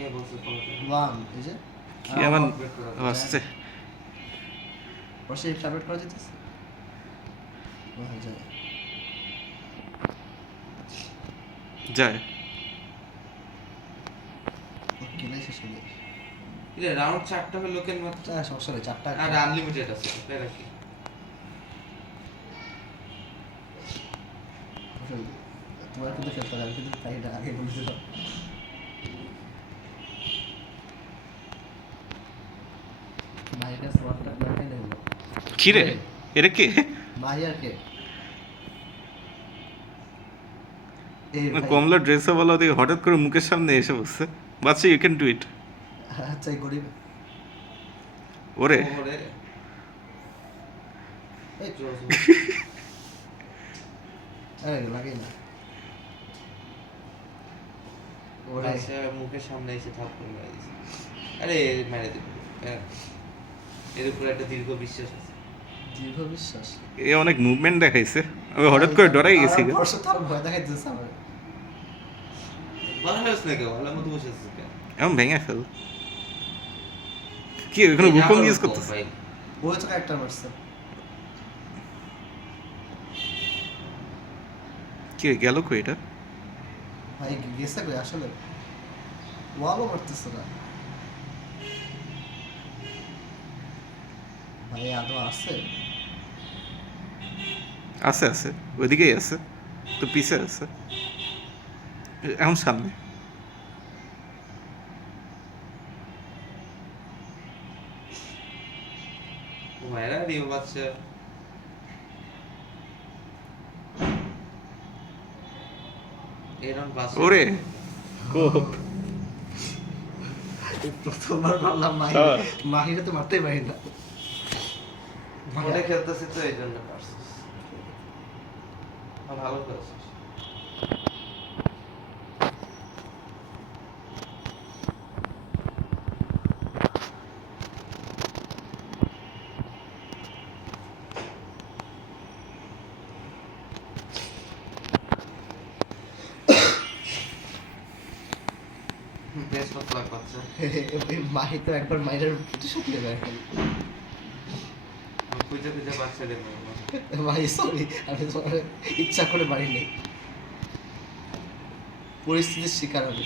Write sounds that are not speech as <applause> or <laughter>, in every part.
One এই যে? কি এমন upgrade করা ও, আসছে? বসে আপডেট করা যেতেছে? যায়। যায়। কিলাই শেষ হয়ে যায় ইরে রাউন্ড চারটা হলো কেন মাত্র আচ্ছা, সমস্যা নেই চারটা আর আনলিমিটেড আছে তাই নাকি? তোমার কিন্তু খেলতে হবে কিন্তু তাই আগে বলেছিলাম কি রে এটা কে? মাহিয়ার কে কমলা ড্রেসে বলা দেখে হঠাৎ করে মুখের সামনে এসে বসছে। বাচ্চা ইউ ক্যান ডু ইট আচ্ছা গরিব। ওরে। এই। <laughs> আরে লাগে না। ওরে মুখের সামনে এসে মেরে আরে মেরে দিল হ্যাঁ। এর উপরে একটা দীর্ঘ বিশ্বাস আছে। দীর্ঘ বিশ্বাস? এ অনেক মুভমেন্ট দেখাইছে। আমি হঠাৎ করে ডরাই গেছি গো। বর্ষ তার ভয় দেখাইতেছে আমার। ভালো হয়েছে না কেউ ভালো মতো বসে আছে এমন ভেঙে ফেল। কি ওখানে ভূকম্প ইউজ করতেছে? ভাই? ওই তো একটা মারছে কি গেল কই এটা? ভাই গেছে কই আসলে? ওয়ালও মারতেছে না। ভাই আদৌ আছে। আছে আছে। ওইদিকেই আছে। তো পিছে আছে। এখন সামনে। মায়েরা দিও বাচ্চা এরকম বাচ্চা ওরে। প্রথমবার ভাবলাম মাহি হ্যাঁ। মাহিরে তো মারতেই পারি না। ফোনে খেলতেছি তো এই জন্য পারছিস। ভালো করেছিস বাচ্চা মাহি তো একবার মাইরের প্রতিশোধ নেবে এখন খুঁজে খুঁজে বাচ্চা ভাই সরি আমি তোমার ইচ্ছা করে মারি নেই পরিস্থিতির শিকার হবে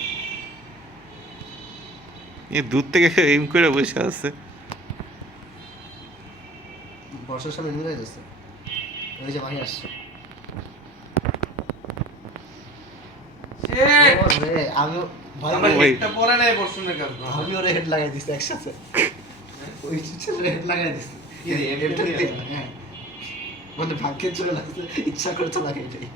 এ দূর থেকে এম করে বসে আছে। বর্ষার সামনে মিলে যাচ্ছে ওই যে মাহি আসছে। রে, আমি আমি ওর। হেড লাগাই দিছি একসাথে। ওই হেড লাগাই দিছি। হ্যাঁ। মানে ভাগ্যের চলে লাগছে ইচ্ছা করে যাই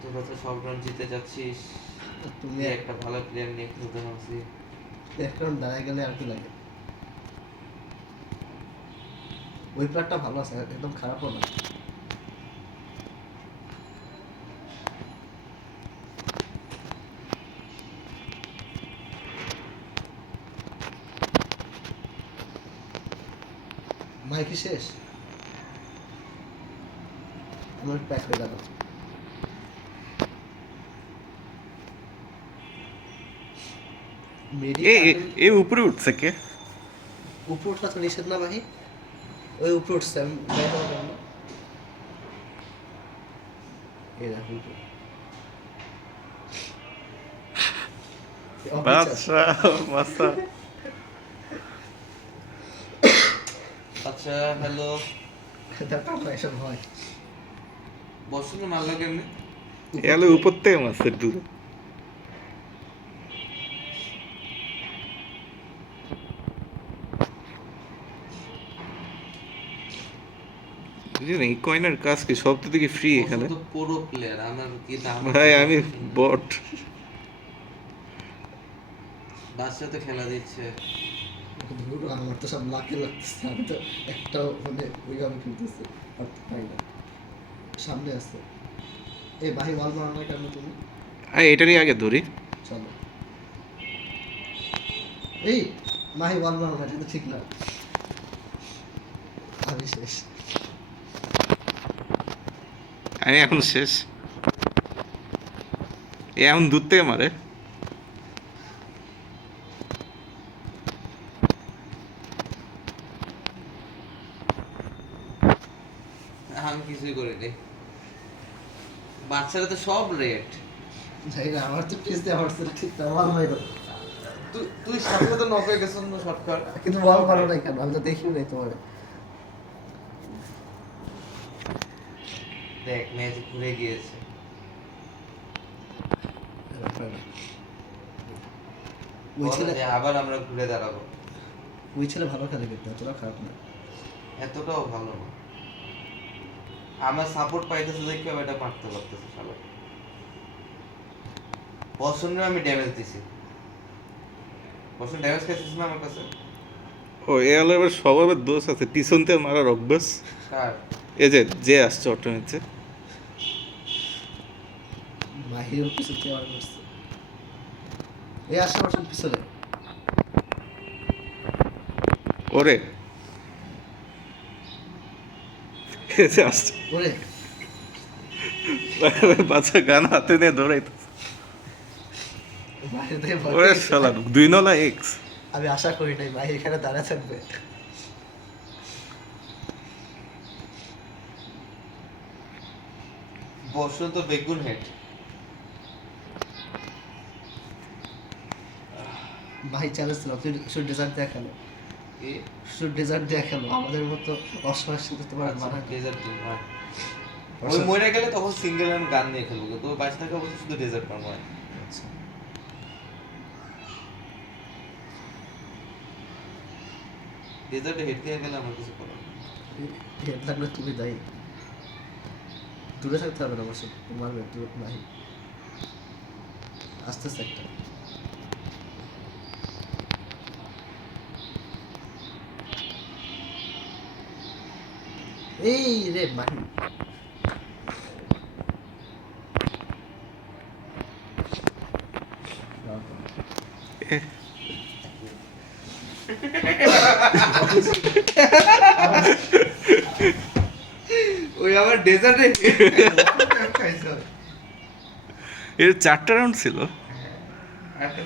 তোরা তো সব রান জিতে যাচ্ছিস। তুমি একটা ভালো প্লেয়ার নিয়ে খেলতে পারছি এখন দাঁড়ায় গেলে আর কি লাগে? ওই প্লেয়ারটা ভালো আছে একদম খারাপও না। ভাই কি শেষ? আমার প্যাক করে দেবো এ এ- এ উপরে উঠছে কে উপরে ওঠা তো নিষেধ না ভাই ওই উপরে উঠছে আমি এই দেখো এ বাচ্চা বাচ্চা আচ্ছা হ্যালো বসুন না কেমনি এলো উপর থেকে মাছের দূরে বুঝলি না এই কয়নার কাজ কি? সব তো দেখি ফ্রি এখানে। তো পুরো প্লেয়ার আমার কি দাম ভাই আমি বট বাচ্চা তো খেলা দিচ্ছে। ধুর, আমার তো সব লাকে লাগতেছে আমি তো একটাও মানে ওইভাবে খেলতেছে অর্থ পাই না। সামনে আছে। এই ভাই বল মারো না কেন তুমি? আর এটারই আগে ধরি। চলো। এই মাহি না কিন্তু ঠিক না। আমি শেষ। আমি এখন শেষ। এ এখন দূর থেকে মারে। আমি কিছুই করিনি। বাচ্চারা তো সব রেট আমার তো পিস দিয়ে হচ্ছে ঠিক না বল মারো তুই তুই সাথে সাথে নক হয়ে গেছিস না শর্টকাট কিন্তু বল মারো না কেন? আমি তো দেখিও নাই তোমার। দেখ ম্যাচ ঘুরে গিয়েছে। ওই ছেলে আবার আমরা ঘুরে দাঁড়াবো। ওই ছেলে ভালো খেলে কিন্তু এতটা খারাপ না। এতটাও ভালো না। আমার সাপোর্ট পাইতেছে দেখে আমি এটা মারতে পারতেছে শালা। পছন্দ আমি ড্যামেজ দিছি। পছন্দ ড্যামেজ খাইছিস না আমার কাছে? ও এ হলো এবার স্বভাবের দোষ আছে। থেকে মারার অভ্যাস। কার? এই যে যে আসছে অটো নিচ্ছে মাহিরও পিছন থেকে আর করছে এই পিছনে। ওরে। এই যে আসছে। ওরে। বাচ্চা গান হাতে নিয়ে দৌড়াইতো ওরে শালা দুই নলা এক্স আমি আশা করি নাই মাহি এখানে দাঁড়া থাকবে। বসন্ত বেগুন হেড। মাহি চ্যালেঞ্জ ছিল তুই শুধু ডেজার্ট দেখাল শুধু ডেজার্ট দেখাল আমাদের মতো অসহায় শুধু তোমার মানা ডেজার্ট টিম হয়। ওই মরে গেলে তখন সিঙ্গেল আমি গান নিয়ে খেলব তো বাঁচে থাকা অবস্থা শুধু ডেজার্ট পারব আচ্ছা। ডেজার্টে হেড দিয়ে গেলে আমার কিছু নেই। হেড লাগলে তুমি দায়ী। দূরে থাকতে হবে না অবশ্য তোমার দূরে মাহি আস্তে আস্তে একটা এই রে মাহি এ, ওই আমার ডেজার্টে <laughs> এর চারটা রাউন্ড ছিল। একটা